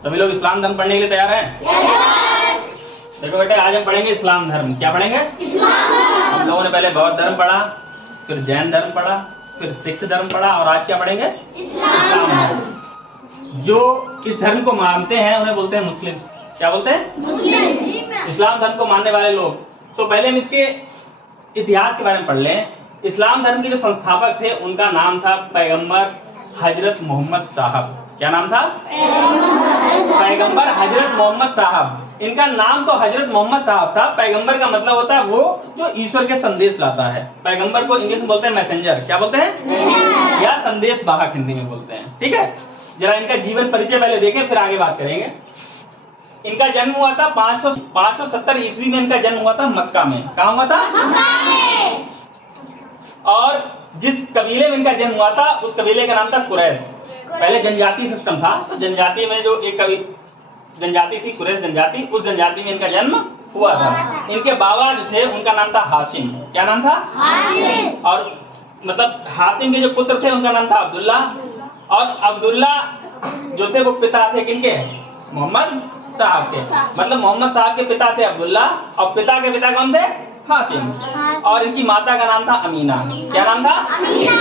सभी लोग इस्लाम धर्म पढ़ने के लिए तैयार हैं? देखो बेटे, आज हम पढ़ेंगे इस्लाम धर्म। क्या पढ़ेंगे? हम लोगों ने पहले बौद्ध धर्म पढ़ा, फिर जैन धर्म पढ़ा, फिर सिख धर्म पढ़ा और आज क्या पढ़ेंगे? इस्लाम धर्म। जो इस धर्म को मानते हैं उन्हें बोलते हैं मुस्लिम। क्या बोलते हैं? मुस्लिम। इस्लाम धर्म को मानने वाले लोग। तो पहले हम इसके इतिहास के बारे में पढ़ लें। इस्लाम धर्म के जो संस्थापक थे उनका नाम था पैगंबर हजरत मोहम्मद साहब। क्या नाम था? पैगंबर हजरत मोहम्मद साहब। इनका नाम तो हजरत मोहम्मद साहब था। पैगंबर का मतलब होता है वो जो ईश्वर के संदेश लाता है। पैगंबर को इंग्लिश में बोलते हैं मैसेंजर। क्या बोलते हैं? या संदेश वाहक हिंदी में बोलते हैं। ठीक है, जरा इनका जीवन परिचय पहले देखें, फिर आगे बात करेंगे। इनका जन्म हुआ था 570 ईस्वी में। इनका जन्म हुआ था मक्का में। कहाँ हुआ था? मक्का में। और जिस कबीले में इनका जन्म हुआ था उस कबीले का नाम था कुरैश। पहले जनजाति सिस्टम था, तो जनजाति में जो एक जनजाति थी कुरैश जनजाति, उस जनजाति में इनका जन्म हुआ था। इनके बाबा जो थे उनका नाम था हाशिम। क्या नाम था? हाशिम। और मतलब हाशिम के जो पुत्र थे उनका नाम था अब्दुल्ला। और अब्दुल्ला जो थे वो पिता थे किनके? मोहम्मद साहब के। मतलब मोहम्मद साहब के पिता थे अब्दुल्ला और पिता के पिता कौन थे? हाशिम। और इनकी माता का नाम था अमीना। क्या नाम था? अमीना।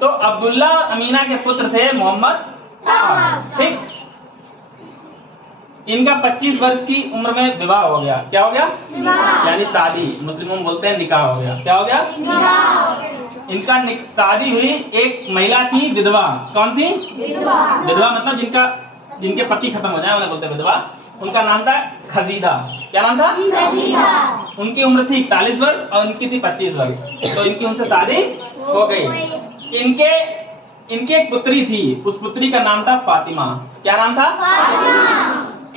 तो अब्दुल्ला और अमीना के पुत्र थे मोहम्मद साहब। ठीक। इनका 25 वर्ष की उम्र में विवाह हो गया। क्या हो गया? यानी शादी, मुस्लिमों में बोलते हैं निकाह हो गया। क्या हो गया? इनका शादी हुई। एक महिला थी विधवा। कौन थी? विधवा मतलब जिनके पति खत्म हो जाए उन्हें बोलते हैं विधवा। उनका नाम था खजीदा। क्या नाम था? खजीदा। उनकी उम्र थी 41 वर्ष और इनकी थी 25 वर्ष। तो इनकी उनसे शादी हो गई। इनके एक पुत्री थी, उस पुत्री का नाम था फातिमा। क्या नाम था?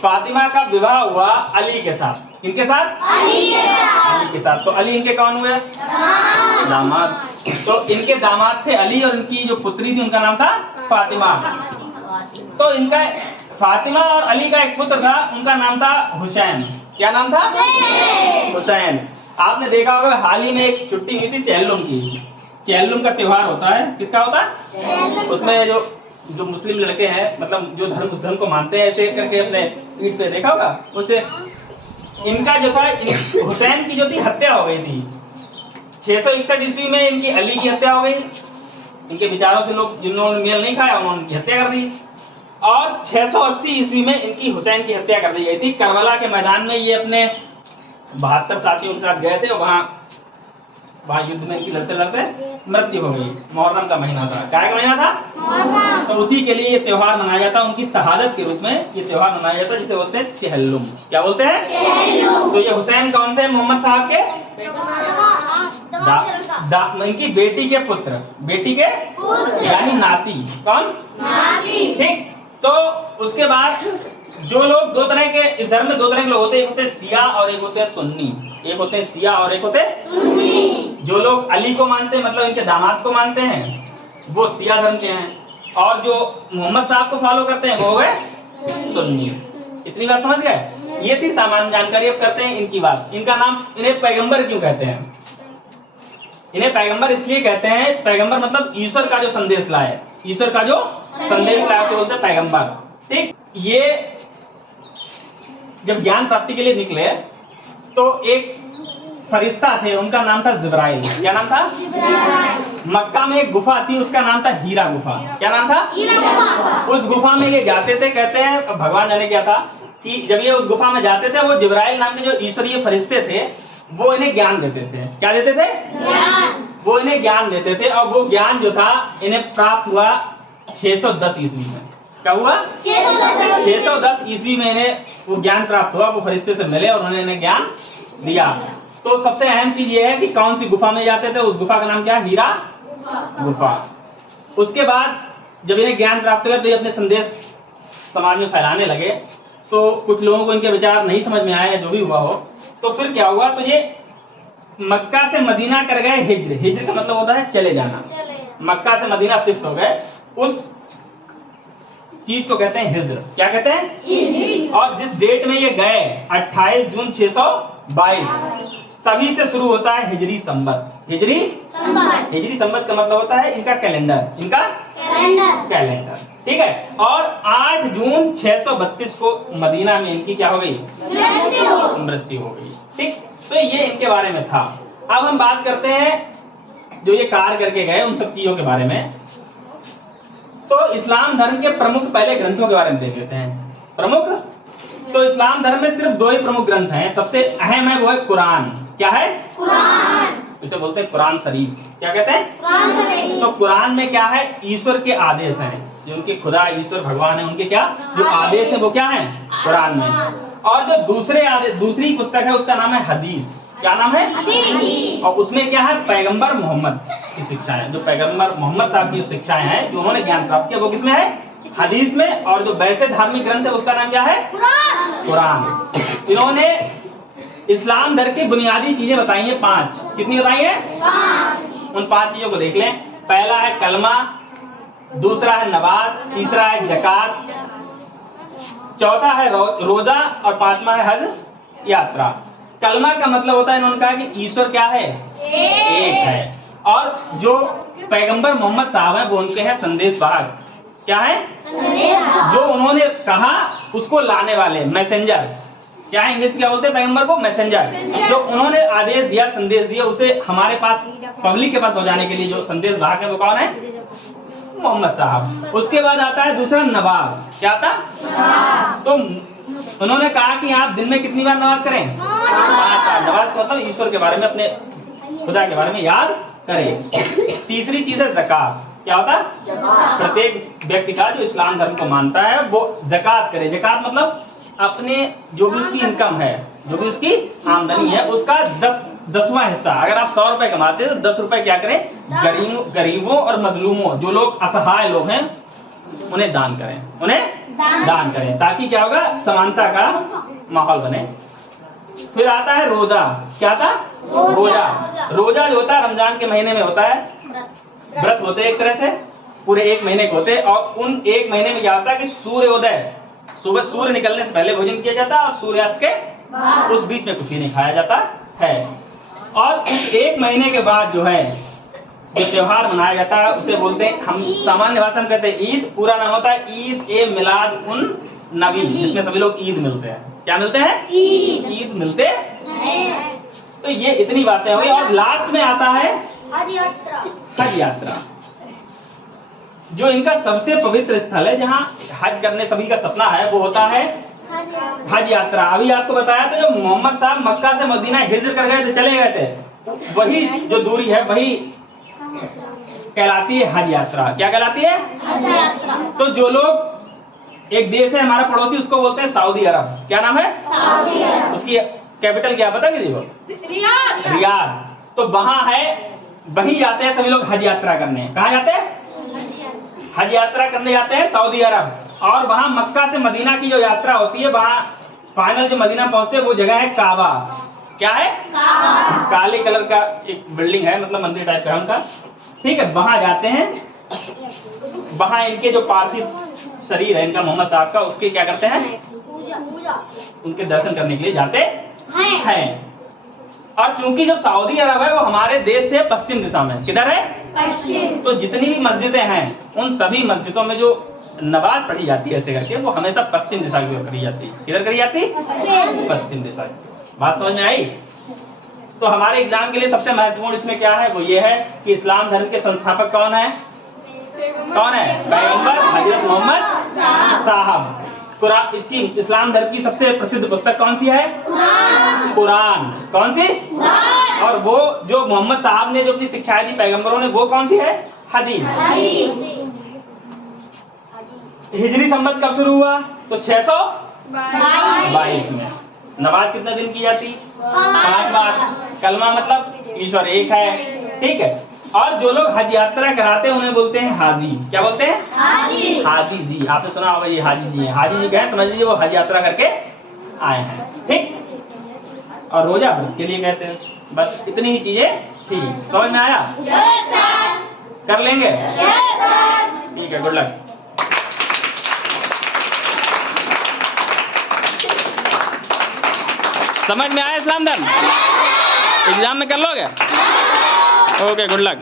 फातिमा का विवाह हुआ अली के साथ। किनके साथ? अली के साथ। तो अली इनके कौन हुए? दामाद। तो इनके दामाद थे अली और इनकी जो पुत्री थी उनका नाम था फातिमा। तो इनका फातिमा और अली का एक पुत्र था, उनका नाम था हुसैन। क्या नाम था? हुसैन। आपने देखा होगा हाल ही में एक छुट्टी हुई थी चेहल्लुम की। चेहल्लुम का त्योहार होता है। किसका होता है? उसमें जो मुस्लिम लड़के हैं, मतलब जो उस धर्म को मानते हैं, ऐसे करके अपने पीठ पे देखा होगा उसे। इनका जो था हुसैन की जो थी हत्या हो गई थी 661 ईस्वी में। इनकी अली की हत्या हो गई। इनके विचारों से लोग जिन्होंने मेल नहीं खाया उन्होंने इनकी हत्या कर दी। और 680 ईस्वी में इनकी हुसैन की हत्या कर दी गई थी। करबला के मैदान में ये अपने 72 साथियों के साथ गए थे और वहाँ युद्ध में इनकी लड़ते लड़ते मृत्यु हो गई। मुहर्रम का महीना था। क्या का महीना था? तो उसी के लिए ये त्योहार मनाया जाता है। उनकी शहादत के रूप में ये त्योहार मनाया जाता है, जिसे बोलते हैं चेहल्लुम। क्या बोलते हैं? तो ये हुसैन कौन थे? मोहम्मद साहब के इनकी बेटी के पुत्र। बेटी के यानी नाती। कौन? नाती। ठीक। तो उसके बाद जो लोग दो तरह के, इस धर्म में दो तरह के लोग होते हैं। एक होते हैं शिया और एक होते हैं सुन्नी। एक होते हैं शिया और एक होते हैं सुन्नी। जो लोग अली को मानते हैं, मतलब इनके दामाद को मानते हैं, वो शिया धर्म के हैं। और जो मोहम्मद साहब को फॉलो करते हैं वो हो गए सुन्नी। इतनी बात समझ गए? ये थी सामान्य जानकारी। अब करते हैं इनकी बात। इनका नाम, इन्हें पैगंबर क्यों कहते हैं? इन्हें पैगंबर इसलिए कहते हैं, पैगंबर मतलब ईश्वर का जो संदेश लाए। ईश्वर का जो संदेश लाए उसे बोलते हैं पैगंबर। ठीक। ये जब ज्ञान प्राप्ति के लिए निकले तो एक फरिश्ता थे, उनका नाम था जिब्राइल। क्या नाम था? मक्का में एक गुफा थी, उसका नाम था हीरा गुफा। क्या नाम था? हीरा गुफा। उस गुफा में ये जाते थे। कहते हैं भगवान जाने क्या था कि जब ये उस गुफा में जाते थे, वो जिब्राइल नाम के जो ईश्वरीय फरिश्ते थे वो इन्हें ज्ञान देते थे। क्या देते थे? ज्ञान। वो इन्हें ज्ञान देते थे। और वो ज्ञान जो था इन्हें प्राप्त हुआ 610 ईस्वी में। क्या हुआ? 610 ईस्वी में इन्हें वो ज्ञान प्राप्त हुआ। वो फरिश्ते से मिले और उन्होंने इन्हें ज्ञान दिया। तो सबसे अहम चीज ये है कि कौन सी गुफा में जाते थे। उस गुफा का नाम क्या? हीरा गुफा। उसके बाद जब इन्हें ज्ञान प्राप्त हुआ तो ये अपने संदेश समाज में फैलाने लगे। तो कुछ लोगों को इनके विचार नहीं समझ में आए, जो भी हुआ हो। तो फिर क्या हुआ? तो ये मक्का से मदीना कर गए हिज्र। हिज्र का मतलब होता है चले जाना। मक्का से मदीना शिफ्ट हो गए। उस चीज को कहते हैं हिज्र। क्या कहते हैं? हिज्र। और जिस डेट में ये गए 28 जून 622, तभी से शुरू होता है हिजरी संवत। हिजरी संवत का मतलब होता है इनका कैलेंडर। इनका कैलेंडर। ठीक है। और 8 जून 632 को मदीना में इनकी क्या हो गई? मृत्यु हो गई। ठीक, तो ये इनके बारे में था। अब हम बात करते हैं जो ये कार्य करके गए उन सब चीजों के बारे में। तो इस्लाम धर्म के प्रमुख पहले ग्रंथों के बारे में देख लेते हैं। प्रमुख, तो इस्लाम धर्म में सिर्फ 2 ही प्रमुख ग्रंथ हैं। सबसे अहम है वो है कुरान। क्या है? कुरान। इसे बोलते हैं कुरान शरीफ। क्या कहते हैं? कुरान शरीफ। तो कुरान में क्या है? ईश्वर के आदेश हैं, जो उनके खुदा ईश्वर भगवान है उनके क्या जो आदेश है वो क्या है? कुरान में। और जो दूसरी पुस्तक है उसका नाम है हदीस। क्या नाम है? हदीस। और उसमें क्या है? पैगंबर मोहम्मद की शिक्षाएं, जो पैगंबर मोहम्मद साहब की शिक्षाएं हैं जो उन्होंने ज्ञान प्राप्त किया वो किसमें है? हदीस में। और जो वैसे धार्मिक ग्रंथ है उसका नाम क्या है? कुरान। इन्होंने इस्लाम धर्म की बुनियादी चीजें बताई हैं 5। कितनी बताई हैं? 5। उन 5 चीजों को देख लें। पहला है कलमा, दूसरा है नमाज, तीसरा है ज़कात, चौथा है रोजा और 5वां है हज यात्रा। कलमा का मतलब होता है, इन्होंने कहा कि ईश्वर क्या है? एक है। और जो पैगंबर मोहम्मद साहब हैं वो उनके हैं संदेश वाहक। क्या है? जो उन्होंने कहा उसको लाने वाले, मैसेंजर। क्या है इंग्लिश क्या बोलते हैं पैगंबर को? मैसेंजर। जो उन्होंने आदेश दिया, संदेश दिया, उसे हमारे पास पब्लिक के पास पहुंचाने के लिए जो संदेश वाहक है वो कौन है? मोहम्मद साहब। उसके बाद आता है दूसरा नमाज। क्या आता? तो उन्होंने कहा कि आप दिन में कितनी बार नमाज करें? 5 बार। नमाज का मतलब ईश्वर के बारे में, अपने खुदा के बारे में याद करें। तीसरी चीज है ज़कात। क्या होता है? प्रत्येक व्यक्ति का जो इस्लाम धर्म को मानता है वो ज़कात करे। ज़कात मतलब अपने जो भी उसकी इनकम है, जो भी उसकी आमदनी है उसका 10वां हिस्सा। अगर आप 100 रुपए कमाते हैं तो 10 रुपए क्या करें? गरीबों और मजलूमों, जो लोग असहाय लोग हैं उन्हें दान करें, उन्हें दान करें, ताकि क्या होगा? समानता का माहौल बने। फिर आता है रोजा। क्या था? रोजा। रोजा जो होता है रमजान के महीने में होता है। व्रत होते हैं एक तरह से, पूरे 1 महीने के होते हैं। और उन 1 महीने में क्या होता है कि सूर्योदय, सुबह सूर्य निकलने से पहले भोजन किया जाता है और सूर्यास्त के उस बीच में कुछ भी नहीं खाया जाता है। और उस 1 महीने के बाद जो है जो त्योहार मनाया जाता है उसे बोलते हैं, हम सामान्य भाषा में कहते हैं ईद। पूरा नाम होता है ईद ए मिलाद उन नबी, जिसमें सभी लोग ईद मिलते हैं। क्या मिलते हैं? ईद मिलते हैं। तो ये इतनी बातें हुई। और लास्ट में आता है हज यात्रा। हज यात्रा जो इनका सबसे पवित्र स्थल है, जहाँ हज करने सभी का सपना है, वो होता है हज यात्रा। अभी आपको बताया था जब मोहम्मद साहब मक्का से मदीना हिजर कर गए थे, चले गए थे, वही जो दूरी है वही कहलाती है हज यात्रा। क्या कहलाती है? हज यात्रा। तो जो लोग, एक देश है हमारा पड़ोसी, उसको बोलते हैं सऊदी अरब। क्या नाम है? सऊदी अरब। उसकी कैपिटल क्या पता किसी को? रियाद। तो वहां है, वही जाते हैं सभी लोग हज यात्रा करने। कहाँ जाते हैं? हज यात्रा करने जाते हैं सऊदी अरब। और वहां मक्का से मदीना की जो यात्रा होती है, वहां फाइनल जो मदीना पहुंचते हैं वो जगह है काबा। क्या है? काबा। काले कलर का एक बिल्डिंग है, मतलब मंदिर टाइप का उनका। ठीक है, वहां जाते हैं। वहां इनके जो पार्थिव शरीर है इनका मोहम्मद साहब का, उसके क्या करते हैं? उनके दर्शन करने के लिए जाते हैं। और चूंकि जो सऊदी अरब है वो हमारे देश से पश्चिम दिशा में, किधर है? पश्चिम। तो जितनी भी मस्जिदें हैं उन सभी मस्जिदों में जो नमाज पढ़ी जाती है ऐसे करके, वो हमेशा पश्चिम दिशा की ओर करी जाती है। किधर करी जाती? पश्चिम दिशा। बात समझ में आई? तो हमारे एग्जाम के लिए सबसे महत्वपूर्ण इसमें क्या है, वो ये है कि इस्लाम धर्म के संस्थापक कौन है? कौन है? पैगंबर हजरत मोहम्मद साहब। कुरान, इसकी इस्लाम धर्म की सबसे प्रसिद्ध पुस्तक कौन सी है? कुरान। कौन सी? और वो जो मोहम्मद साहब ने जो अपनी शिक्षाएं दी पैगंबरों ने, वो कौन सी है? हदीस। हिजरी संवत कब शुरू हुआ? तो 622 में। नमाज कितने दिन की जाती? 5 बार। कलमा मतलब ईश्वर एक है। ठीक है। और जो लोग हज यात्रा कराते हैं उन्हें बोलते हैं हाजी। क्या बोलते हैं? हाजी। हाजी जी। आपने सुना होगा ये हाजी जी हैं। हाजी जी कहें, समझ लीजिए वो हज यात्रा करके आए हैं। ठीक। और रोजा व्रत के लिए कहते हैं। बस इतनी ही चीजें ठीक। समझ में आया? कर लेंगे? ठीक है, गुड लक। समझ में आया इस्लाम धर्म? एग्जाम में कर लोगे? Okay, good luck.